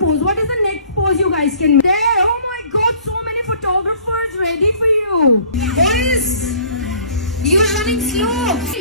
one pose. What is the next pose you guys can make? There, oh my god, so many photographers ready for you. Boys, you're running slow.